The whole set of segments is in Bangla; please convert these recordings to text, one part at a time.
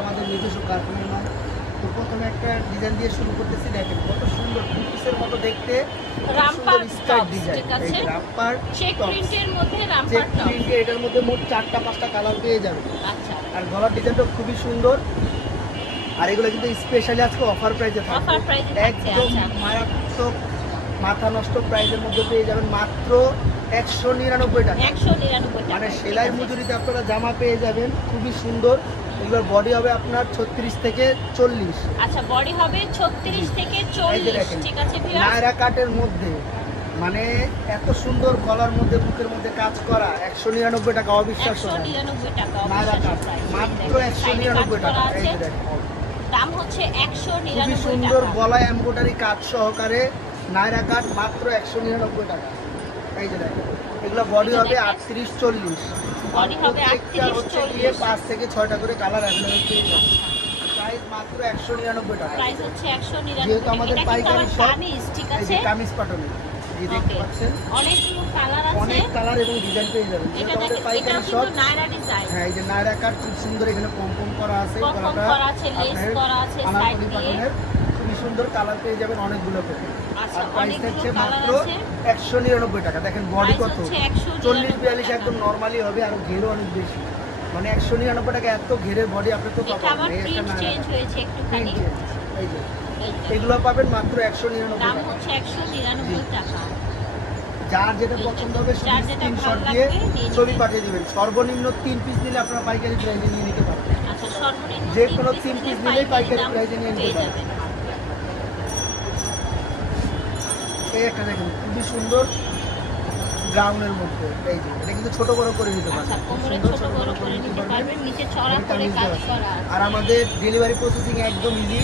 আমাদের নিজস্ব কারখানা নয়। তো প্রথমে একটা ডিজাইন দিয়ে শুরু করতেছি। দেখেন কত সুন্দর পিসের মতো দেখতে, রামপার স্কার্ট ডিজাইন। ঠিক আছে, এই রামপার চেক প্রিন্টের মধ্যে চেক রামপার টপ। প্রিন্টে এটার মধ্যে মোট 4টা 5টা কালার পেয়ে যাবেন। আচ্ছা, আর গলার ডিজাইনটা খুবই সুন্দর। আর এগুলো কিন্তু স্পেশালি আজকে অফার প্রাইসে থাকবে, অফার প্রাইসে একদম মারাত্মক মাথা নষ্ট প্রাইসের মধ্যে পেয়ে যাবেন মাত্র 199 টাকা। 199 টাকা। মানে সেলাই মজুরিতে আপনারা জামা পেয়ে যাবেন খুবই সুন্দর। এগুলোর বডি হবে আপনার 36 থেকে 40। আচ্ছা, বডি হবে 36 থেকে 40, ঠিক আছে ভিউয়ার্স। নায়রা কাটের মধ্যে মানে এত সুন্দর গলার মধ্যে বুকের মধ্যে কাজ করা 199 টাকা, অবিশ্বাস্য। 199 টাকা নায়রা কাট মাত্র 199 টাকা। এই যে দেখেন দাম হচ্ছে 199 খুবই টাকা। সুন্দর গলায় এমব্রয়ডারি কাজ সহকারে নায়রা কাট মাত্র 199 টাকা। এই যে দেখেন এগুলো বডি হবে 38 40। বডি হবে 38 40। 5 থেকে 6টা করে কালার अवेलेबल পেয়ে যাবেন। প্রাইস মাত্র 199 টাকা। প্রাইস হচ্ছে 199। যেহেতু আমাদের পাইকারি শপ, কামিজ, ঠিক এই যে আছে, কামিজ পাটনে এই দেখতে পাচ্ছেন অনেকগুলো কালার আছে, অনেক কালার এবং ডিজাইন পেয়ে যাবেন। এটা যেহেতু আমাদের দেখেন, পাইকারি এটা শপ। কিন্তু নায়রা ডিজাইন, হ্যাঁ, এই যে নায়রা কাট খুব সুন্দর, এখানে পম করা আছে, পম করা আছে, লেস করা আছে সাইড দিয়ে, খুবই সুন্দর কালার পেয়ে যাবেন অনেকগুলো করে। আচ্ছা, আর প্রাইস অনেকগুলো হচ্ছে কালার মাত্র আছে, 199 টাকা। দেখেন বডি কত, 40 42 টাকা। একদম নরমালি হবে, আর ঘেরও অনেক বেশি। মানে 199 টাকা এত ঘেরের বডি আপনি তো এটা পাবেন আবার না। প্রিন্ট চেঞ্জ হয়েছে একটুখানি, এই যে এই যে। এগুলো পাবেন মাত্র 199 দাম টাকা। হচ্ছে 199 টাকা। যার যেটা পছন্দ হবে শুধু যার যেটা স্ক্রিনশট ভালো দিয়ে লাগবে নিয়ে ছবি নেবেন। পাঠিয়ে দিবেন। সর্বনিম্ন 3 পিস নিলে আপনারা পাইকারি প্রাইসে নিয়ে নিতে পারবেন। আচ্ছা, সর্বনিম্ন যে কোনো 3 পিস নিলেই পাইকারি দাম প্রাইসে নিয়ে নিতে পেয়ে পারবেন। যাবেন। এই একটা দেখুন খুবই সুন্দর ব্রাউনের মধ্যে, এই যে এটা কিন্তু ছোট বড় করে নিতে আচ্ছা, পারবেন। কোমরে ছোট বড় করে নিতে পারবেন, নিচে চড়া করে কাজ করা আছে। আর আমাদের ডেলিভারি প্রসেসিং একদম ইজি।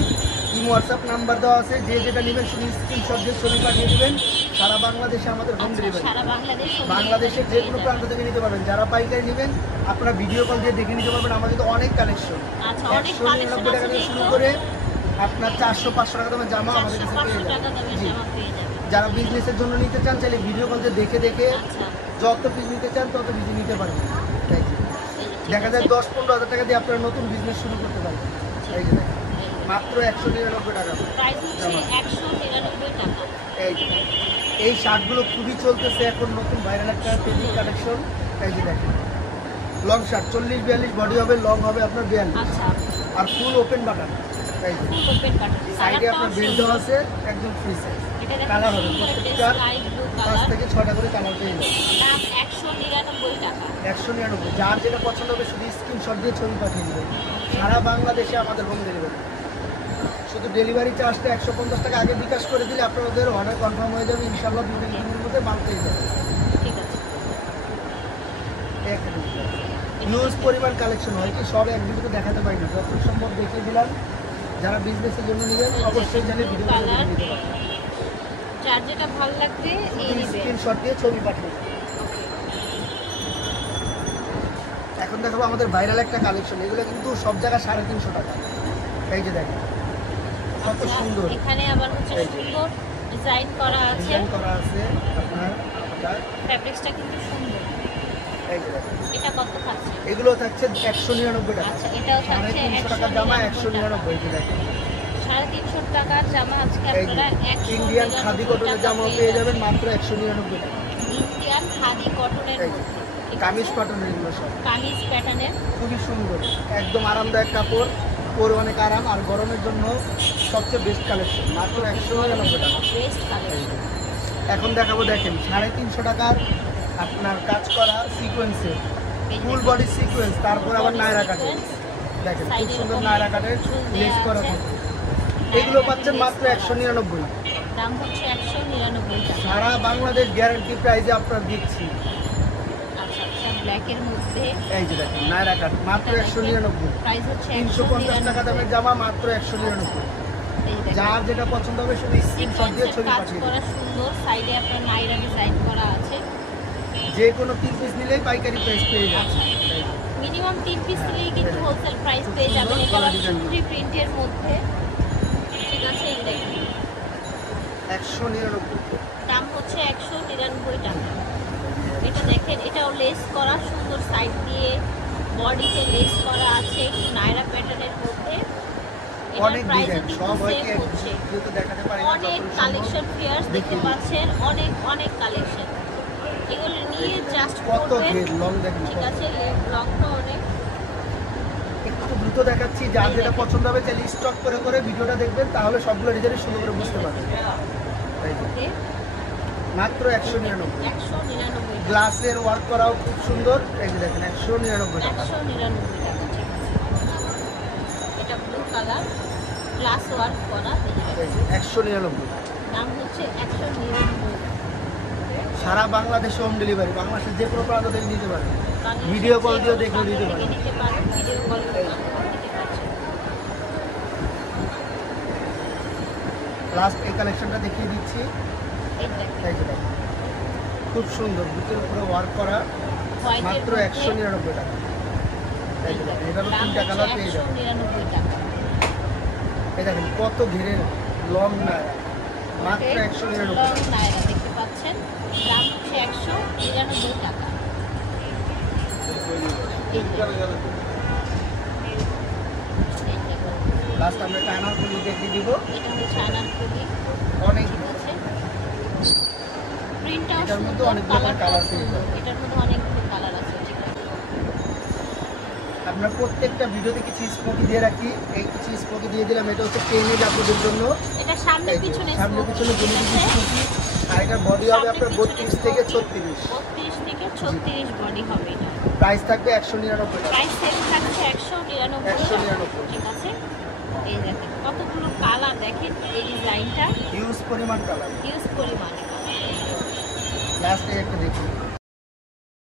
হোয়াটসঅ্যাপ নাম্বার দেওয়া আছে, যে যেটা নেবেন শুধু স্ক্রিনশট দিয়ে ছবি পাঠিয়ে দিবেন। সারা বাংলাদেশে আমাদের হোম আচ্ছা, ডেলিভারি। সারা বাংলাদেশ বাংলাদেশের যে কোনো প্রান্ত থেকে নিতে পারবেন। যারা পাইকারি নেবেন আপনারা ভিডিও কল দিয়ে দেখে নিতে পারবেন। আমাদের তো অনেক কালেকশন, আচ্ছা, অনেক 199 টাকা থেকে শুরু করে আপনার 400-500 টাকা দামের জামা আমাদের কাছে পেয়ে 400-500 টাকা যাবেন। দামের জি। জামা পেয়ে যাবেন। যারা বিজনেসের জন্য নিতে চান চাইলে ভিডিও কল দিয়ে দেখে দেখে আচ্ছা, যত পিস নিতে চান তত পিস নিতে পারবেন। তাই যে দেখা যায় 10-15 হাজার টাকা দিয়ে আপনারা নতুন বিজনেস শুরু করতে পারবেন। এই যে দেখেন মাত্র 199 টাকা। প্রাইস হচ্ছে 199 টাকা। এই যে এই শার্টগুলো খুবই চলতেছে এখন, নতুন ভাইরাল একটা ট্রেন্ডিং কালেকশন। এই যে দেখেন লং শার্ট 40-42 বডি হবে, লং হবে আপনার 42, আচ্ছা, আর ফুল ওপেন বাটন। এই যে ফুল ওপেন বাটন, সাইডে আপনার বেল্ট দেওয়া আছে, একদম ফ্রি সাইজ। এটা দেখেন কালার হবে সুন্দর একটা প্রত্যেকটার স্কাই ব্লু 5 কালার। থেকে 6টা করে কালার পেয়ে যাবেন। দাম 199 টাকা। 199। যার যেটা পছন্দ হবে শুধু স্ক্রিনশট দিয়ে ছবি পাঠিয়ে দেবেন। সারা বাংলাদেশে আমাদের হোম ডেলিভারি। শুধু ডেলিভারি চার্জটা 150 টাকা আগে বিকাশ করে দিলে আপনাদের অর্ডার কনফার্ম হয়ে যাবে। ইনশাআল্লাহ 2 দিনের মধ্যে মাল পেয়ে যাবে। ঠিক আছে, হিউজ পরিমাণ কালেকশন হয়, কি সব এক ভিডিওতে দেখাতে পারিনি, যত সম্ভব দেখিয়ে দিলাম। যারা বিজনেসের জন্য নেবেন অবশ্যই জানে ভিডিও কালার, যার যেটা ভালো লাগবে এই নেবেন। স্ক্রিনশট দিয়ে ছবি পাঠিয়ে দেবেন। এখন দেখাবো আমাদের ভাইরাল একটা কালেকশন। এগুলো কিন্তু সব জায়গায় 350 টাকা। এই যে দেখেন কত সুন্দর, এখানে আবার হচ্ছে সুন্দর ডিজাইন করা আছে, ডিজাইন করা আছে আপনার। ফ্যাব্রিক্সটা কিন্তু সুন্দর। এই যে দেখেন এটা কত থাকছে? এগুলো থাকছে 199 টাকা। আচ্ছা, এটাও থাকছে 350 টাকার জামা 199 199। এই যে দেখেন 350 টাকার জামা আজকে এই যে আপনারা ইন্ডিয়ান খাদি কটনের জামা পেয়ে যাবেন মাত্র 199 টাকা। ইন্ডিয়ান খাদি কটনের এই যে মধ্যে কামিজ কটনের এগুলো সব কামিজ প্যাটার্নের, খুবই সুন্দর, একদম আরামদায়ক কাপড়, পরে অনেক আরাম। আর গরমের জন্য সবচেয়ে বেস্ট কালেকশন, মাত্র 199 টাকা। Best collection. এখন দেখাবো দেখেন 350 টাকার আপনার কাজ করা সিকোয়েন্সের ফুল বডি সিকোয়েন্স, তারপর আবার নায়রা কাটের। দেখেন খুব সুন্দর নায়রা কাটের লেস করা থাকে। এগুলো পাচ্ছেন মাত্র 199। দাম হচ্ছে 199 টাকা। সারা বাংলাদেশ গ্যারান্টি প্রাইসে আপনার দিচ্ছি। আচ্ছা, আচ্ছা, ব্ল্যাকের মধ্যে এই যে দেখেন নায়রা কাট মাত্র 199। প্রাইস হচ্ছে 350 টাকা দামের জামা মাত্র 199। যার যেটা পছন্দ হবে শুধু স্ক্রিনশট দিয়ে ছবি কাজ পাঠিয়ে করা দিন। সুন্দর, সাইডে আপনার নাইরা ডিজাইন করা আছে। যে কোনো 3 পিস নিলেই পাইকারি প্রাইস পেয়ে যাবেন। মিনিমাম 3 পিস নিলেই কিন্তু হোলসেল প্রাইস পেয়ে যাবেন। এটা সুন্দরী প্রিন্টের মধ্যে, ঠিক আছে, এই দেখুন 199। দাম হচ্ছে 199 টাকা। এটা দেখেন, এটাও লেস করা সুন্দর, সাইড দিয়ে বডিতে লেস করা আছে, একটু নায়রা প্যাটার্নের অনেক ডিজাইন সব হয় কি ভিডিওতে দেখাতে পারি না, অনেক কালেকশন ফেয়ার্স দেখতে পাচ্ছেন, অনেক অনেক কালেকশন। এগুলো নিয়ে জাস্ট কত করবেন, ঘের লং দেখেন, ঠিক আছে? লংটা অনেক। একটু দ্রুত দেখাচ্ছি, যার যেটা পছন্দ হবে চাইলে স্টক করে করে ভিডিওটা দেখবেন, তাহলে সবগুলো ডিজাইন সুন্দর করে বুঝতে পারবেন। ওকে, মাত্র 199। 199 গ্লাসের ওয়ার্ক করাও খুব সুন্দর, এই যে দেখেন 199 টাকা। 199 টাকা, ঠিক আছে। এটা ব্লু কালার, গ্লাস ওয়ার্ক করা, এই যে 199। দাম হচ্ছে 199। সারা বাংলাদেশে হোম ডেলিভারি, বাংলাদেশের যে কোনো প্রান্ত থেকে নিতে পারবেন। বাংলাদেশের ভিডিও কল যে দিয়েও কোনো দেখে প্রান্ত নিতে থেকে পারেন। নিতে পারেন, ভিডিও কল করে নিতে পারছেন। লাস্ট এই কালেকশনটা দেখিয়ে দিচ্ছি, এই দেখেন, এই যে দেখেন খুব সুন্দর, বুকের উপরে ওয়ার্ক করা, হোয়াইটের মাত্র মধ্যে 199 টাকা। এই যে দেখেন, এটারও দাম 3টা কালার পেয়ে হচ্ছে যাবেন। 199 টাকা। এই দেখেন কত ঘেরের লং নায়রা, মাত্র লং 199। নায়রা দেখতে পাচ্ছেন, দাম হচ্ছে 199 টাকা। এই দেখেন, লাস্ট আমরা টাইমার খুলে দেখিয়ে দিব, এটা হচ্ছে আনারকলি, অনেক ঠিক আছে? প্রিন্টটাও এটার মধ্যে সুন্দর, অনেকগুলো কালারটাও কালার পেয়ে সুন্দর। যাবেন। এটার মধ্যে অনেকগুলো কালার আছে, ঠিক আছে? আমরা প্রত্যেকটা ভিডিওতে কিছু স্মোকি দিয়ে রাখি, এই কিছু স্মোকি দিয়ে দিলাম, এটা হচ্ছে টেনের আপনাদের জন্য। এটা সামনে এই যে, পিছনে সামনে পিছনে ঠিক দুটো আছে? স্মোকি, আর এটার বডি হবে সামনে আপনার পিছনে 32 থেকে smoky, 36। 32 থেকে 36 বডি হবে এটা। প্রাইস থাকবে 199 টাকা। প্রাইস সেল থাকছে 199 199, ঠিক আছে? এই দেখেন কতগুলো কালার, দেখেন এই ডিজাইনটা হিউজ পরিমাণ কালার। হিউজ পরিমাণে। লাস্টে একটা দেখুন,